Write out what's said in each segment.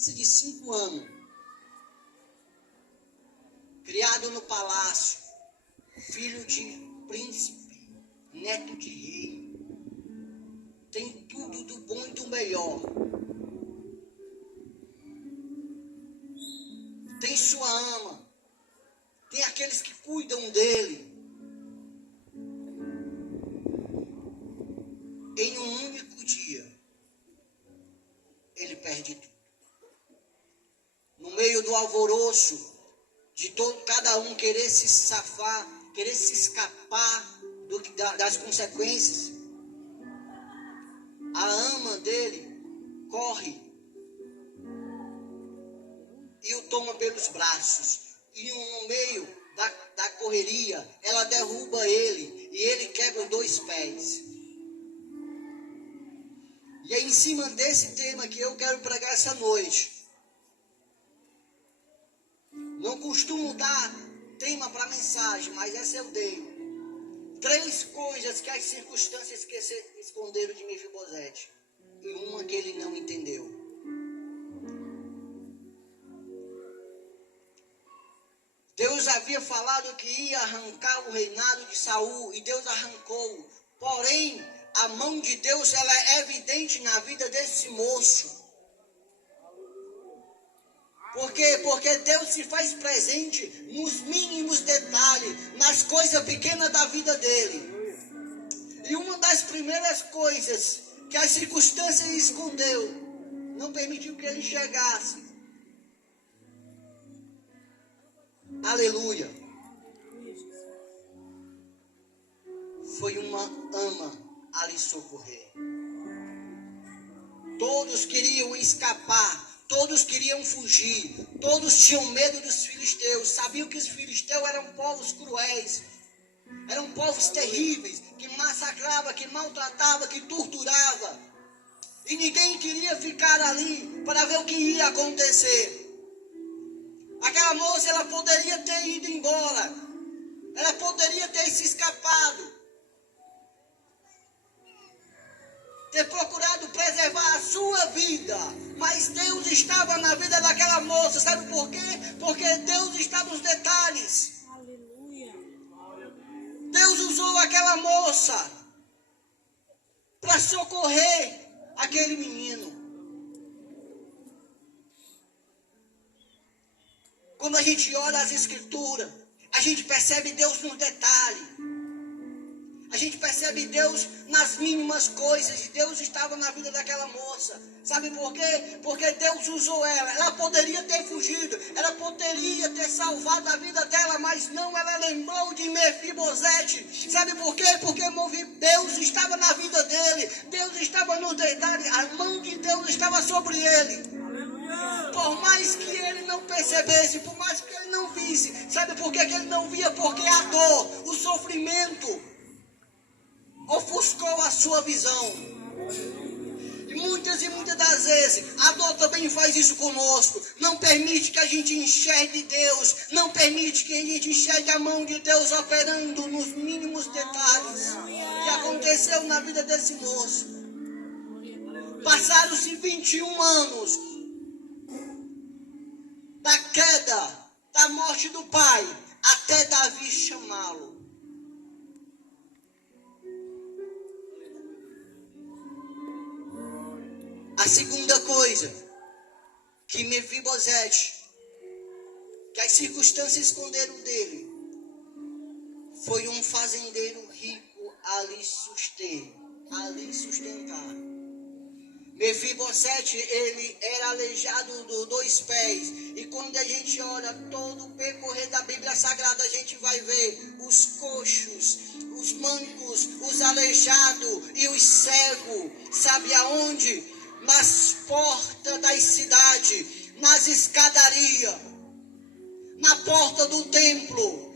criança de 5 anos, criado no palácio, filho de príncipe, neto de rei, tem tudo do bom e do melhor. Tem sua ama, tem aqueles que cuidam dele. Em um único dia, ele perde tudo. No meio do alvoroço, de cada um querer se safar, querer se escapar das consequências, a ama dele corre e o toma pelos braços. E no meio da correria, ela derruba ele e ele quebra os 2 pés. E é em cima desse tema que eu quero pregar essa noite. Não costumo dar tema para mensagem, mas essa eu dei. 3 coisas que as circunstâncias esconderam de Mefibosete. E uma que ele não entendeu. Deus havia falado que ia arrancar o reinado de Saul, e Deus arrancou. Porém, a mão de Deus, ela é evidente na vida desse moço. Por quê? Porque Deus se faz presente nos mínimos detalhes, nas coisas pequenas da vida dele. E uma das primeiras coisas que as circunstâncias escondeu, não permitiu que ele chegasse. Aleluia. Foi uma ama a lhe socorrer. Todos queriam escapar, todos queriam fugir, todos tinham medo dos filisteus, sabiam que os filisteus eram povos cruéis, eram povos terríveis, que massacrava, que maltratava, que torturava, e ninguém queria ficar ali para ver o que ia acontecer. Aquela moça, ela poderia ter ido embora, ela poderia ter se escapado, ter procurado preservar a sua vida, mas Deus estava na vida daquela moça. Sabe por quê? Porque Deus está nos detalhes. Aleluia. Deus usou aquela moça para socorrer aquele menino. Quando a gente olha as escrituras, a gente percebe Deus nos detalhes. A gente percebe Deus nas mínimas coisas. E Deus estava na vida daquela moça. Sabe por quê? Porque Deus usou ela. Ela poderia ter fugido. Ela poderia ter salvado a vida dela. Mas não, ela lembrou de Mefibosete. Sabe por quê? Porque Deus estava na vida dele. Deus estava no detalhe. A mão de Deus estava sobre ele. Por mais que ele não percebesse, por mais que ele não visse. Sabe por que ele não via? Porque a dor, o sofrimento ofuscou a sua visão. E muitas das vezes a dor também faz isso conosco. Não permite que a gente enxergue Deus. Não permite que a gente enxergue a mão de Deus operando nos mínimos detalhes. E aconteceu na vida desse moço. Passaram-se 21 anos da queda, da morte do pai, até Davi chamá-lo. A segunda coisa que Mefibosete, que as circunstâncias esconderam dele, foi um fazendeiro rico a lhe sustentar. Mefibosete, ele era aleijado dos 2 pés. E quando a gente olha todo o percorrer da Bíblia Sagrada, a gente vai ver os coxos, os mancos, os aleijados e os cegos. Sabe aonde? Nas portas das cidades, nas escadarias, na porta do templo.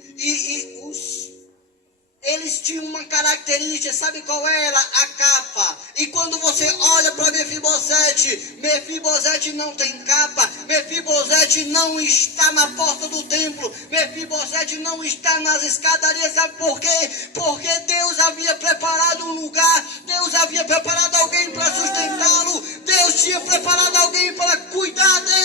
Eles tinham uma característica, sabe qual era? A capa. E quando você olha para Mefibosete, Mefibosete não tem capa. Mefibosete não está na porta do templo. Mefibosete não está nas escadarias. Sabe por quê? Porque Deus havia preparado um lugar. Deus havia preparado alguém para sustentá-lo. Deus tinha preparado alguém para cuidar dele.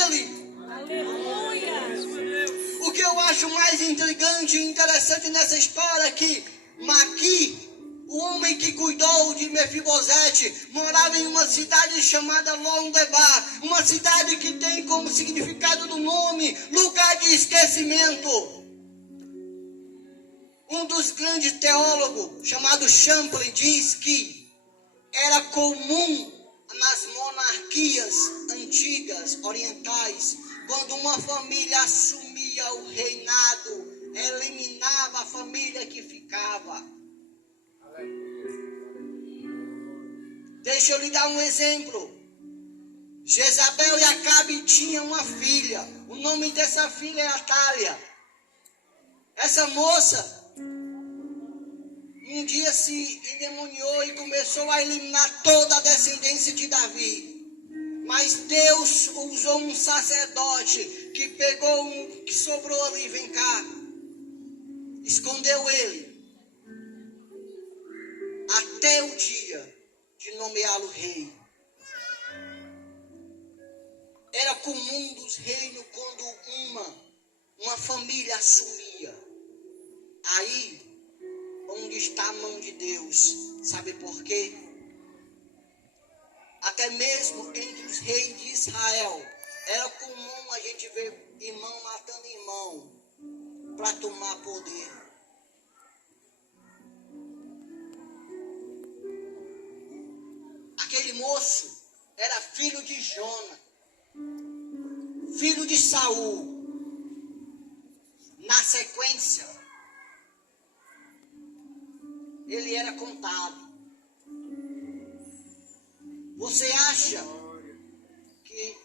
acho mais intrigante e interessante nessa história é que Maqui, o homem que cuidou de Mefibosete, morava em uma cidade chamada Lon-debar, uma cidade que tem como significado do nome lugar de esquecimento. Um dos grandes teólogos, chamado Champlin, diz que era comum nas monarquias antigas, orientais, quando uma família assumia o reinado, eliminava a família que ficava. Deixa eu lhe dar um exemplo. Jezabel e Acabe tinham uma filha. O nome dessa filha é Atália. Essa moça um dia se endemoniou e começou a eliminar toda a descendência de Davi. Mas Deus usou um sacerdote que pegou um que sobrou ali, vem cá, escondeu ele, até o dia de nomeá-lo rei. Era comum dos reinos quando uma família assumia. Aí, onde está a mão de Deus, sabe por quê? Até mesmo entre os reis de Israel, era comum a gente ver irmão matando irmão para tomar poder. Aquele moço era filho de Jonas, filho de Saul. Na sequência, ele era contado. Você acha que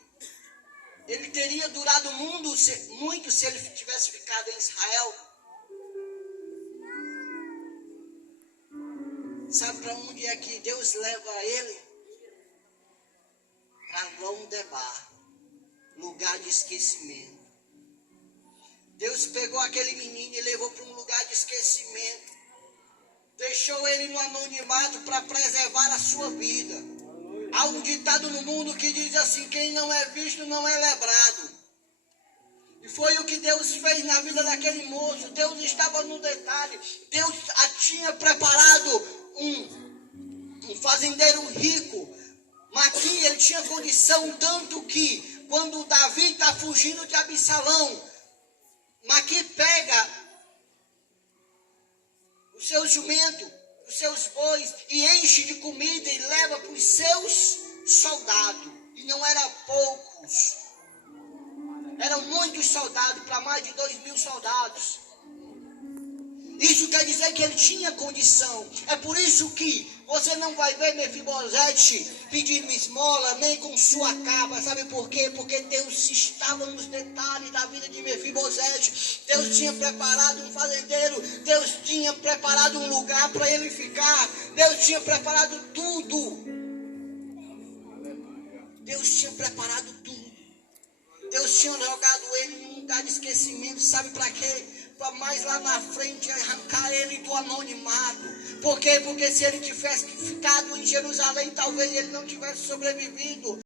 ele teria durado muito se ele tivesse ficado em Israel? Sabe para onde é que Deus leva ele? Para Lon-debar, lugar de esquecimento. Deus pegou aquele menino e levou para um lugar de esquecimento. Deixou ele no anonimato para preservar a sua vida. Há um ditado no mundo que diz assim: quem não é visto não é lembrado. E foi o que Deus fez na vida daquele moço. Deus estava no detalhe. Deus tinha preparado um fazendeiro rico. Maqui, ele tinha condição, tanto que quando Davi está fugindo de Absalão, Maqui pega o seu jumento, os seus bois, e enche de comida e leva para os seus soldados. E não eram poucos, eram muitos soldados, para mais de 2.000 soldados. Isso quer dizer que ele tinha condição. É por isso que você não vai ver Mefibosete pedindo esmola, nem com sua capa. Sabe por quê? Porque Deus estava nos detalhes da vida de Mefibosete. Deus tinha preparado um fazendeiro. Deus tinha preparado um lugar para ele ficar. Deus tinha preparado tudo. Deus tinha preparado tudo. Deus tinha jogado ele num lugar de esquecimento. Sabe para quê? Para mais lá na frente arrancar ele do anonimato. Por quê? Porque se ele tivesse ficado em Jerusalém, talvez ele não tivesse sobrevivido.